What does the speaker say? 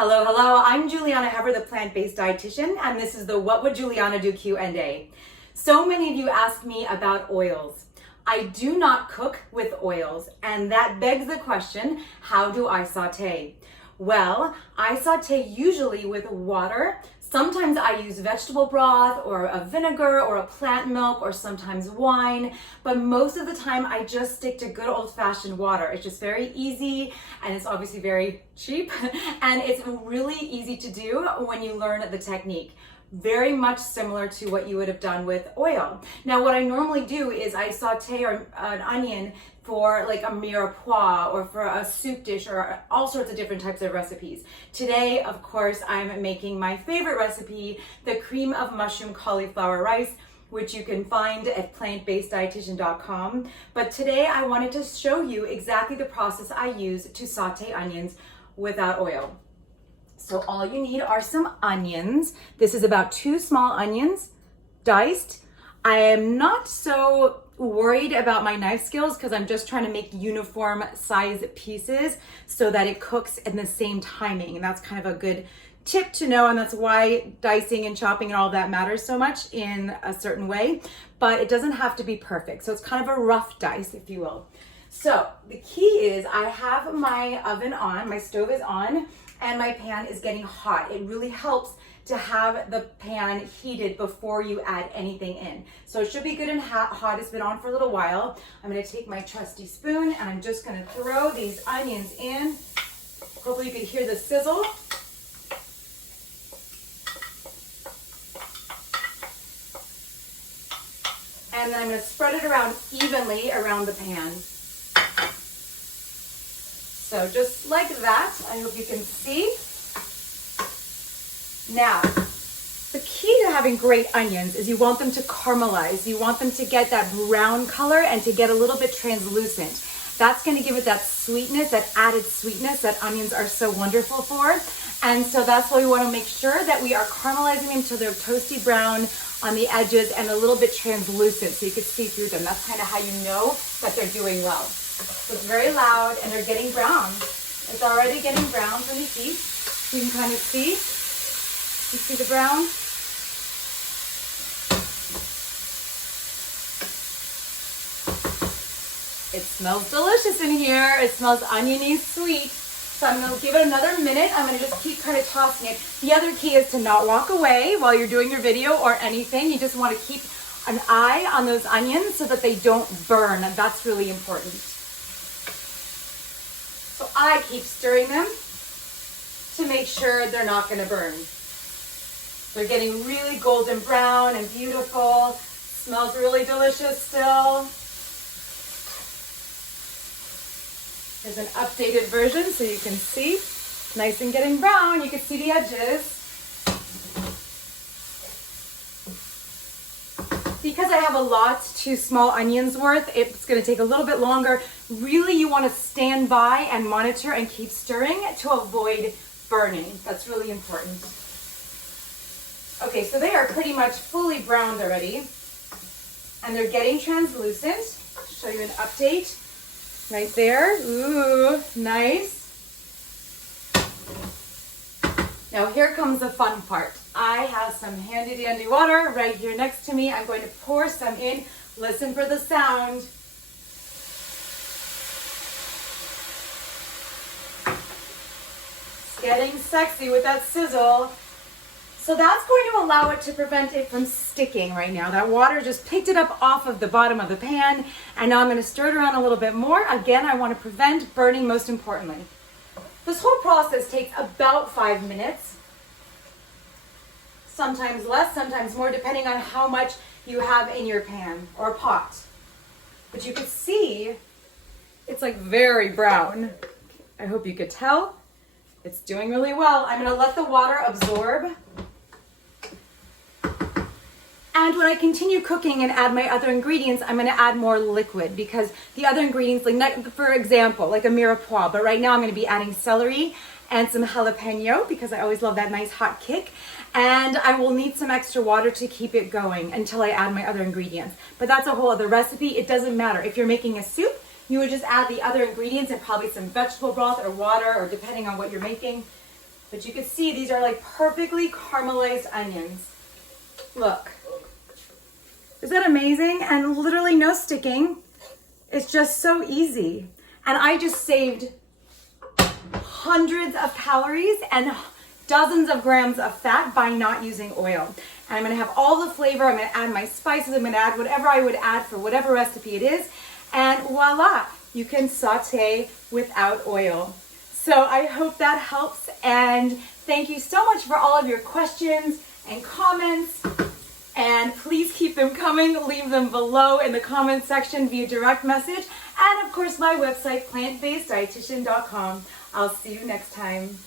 Hello, hello. I'm Juliana Heber, the plant-based dietitian, and this is the What Would Juliana Do Q&A. So many of you ask me about oils. I do not cook with oils, and that begs the question, how do I saute? Well, I saute usually with water. Sometimes I use vegetable broth or a vinegar or a plant milk or sometimes wine, but most of the time I just stick to good old-fashioned water. It's just very easy and it's obviously very cheap and it's really easy to do when you learn the technique. Very much similar to what you would have done with oil. Now what I normally do is I saute an onion for like a mirepoix or for a soup dish or all sorts of different types of recipes. Today, of course, I'm making my favorite recipe, the cream of mushroom cauliflower rice, which you can find at plantbaseddietitian.com. But today I wanted to show you exactly the process I use to saute onions without oil. So all you need are some onions. This is about 2 small onions, diced. I am not so worried about my knife skills because I'm just trying to make uniform size pieces so that it cooks in the same timing. And that's kind of a good tip to know, and that's why dicing and chopping and all that matters so much in a certain way, but it doesn't have to be perfect. So it's kind of a rough dice, if you will. So the key is I have my oven on, my stove is on, and my pan is getting hot. It really helps to have the pan heated before you add anything in. So it should be good and hot. It's been on for a little while. I'm gonna take my trusty spoon and I'm just gonna throw these onions in. Hopefully you can hear the sizzle. And then I'm gonna spread it around evenly around the pan. So just like that, I hope you can see. Now, the key to having great onions is you want them to caramelize. You want them to get that brown color and to get a little bit translucent. That's gonna give it that sweetness, that added sweetness that onions are so wonderful for. And so that's why we wanna make sure that we are caramelizing them until they're toasty brown on the edges and a little bit translucent so you can see through them. That's kind of how you know that they're doing well. So it's very loud and they're getting brown. It's already getting brown from the heat. You can kind of see. You see the brown? It smells delicious in here. It smells oniony sweet. So I'm gonna give it another minute. I'm gonna just keep kind of tossing it. The other key is to not walk away while you're doing your video or anything. You just wanna keep an eye on those onions so that they don't burn. And that's really important. So I keep stirring them to make sure they're not gonna burn. They're getting really golden brown and beautiful. Smells really delicious still. Here's an updated version so you can see. It's nice and getting brown. You can see the edges. Because I have a lot, 2 small onions worth, it's gonna take a little bit longer. Really, you wanna stand by and monitor and keep stirring to avoid burning. That's really important. Okay, so they are pretty much fully browned already, and they're getting translucent. I'll show you an update right there. Ooh, nice. Now here comes the fun part. I have some handy dandy water right here next to me. I'm going to pour some in. Listen for the sound. It's getting sexy with that sizzle. So that's going to allow it to prevent it from sticking right now. That water just picked it up off of the bottom of the pan, and now I'm gonna stir it around a little bit more. Again, I wanna prevent burning most importantly. This whole process takes about 5 minutes. Sometimes less, sometimes more, depending on how much you have in your pan or pot. But you can see, it's like very brown. I hope you could tell. It's doing really well. I'm gonna let the water absorb. And when I continue cooking and add my other ingredients, I'm gonna add more liquid because the other ingredients, like for example, like a mirepoix, but right now I'm gonna be adding celery and some jalapeno because I always love that nice hot kick. And I will need some extra water to keep it going until I add my other ingredients. But that's a whole other recipe. It doesn't matter. If you're making a soup, you would just add the other ingredients and probably some vegetable broth or water or depending on what you're making. But you can see these are like perfectly caramelized onions. Look. Is that amazing? And literally no sticking. It's just so easy. And I just saved hundreds of calories and dozens of grams of fat by not using oil. And I'm gonna have all the flavor, I'm gonna add my spices, I'm gonna add whatever I would add for whatever recipe it is, and voila, you can saute without oil. So I hope that helps, and thank you so much for all of your questions and comments, and please keep them coming. Leave them below in the comment section via direct message, and of course my website, plantbaseddietitian.com. I'll see you next time.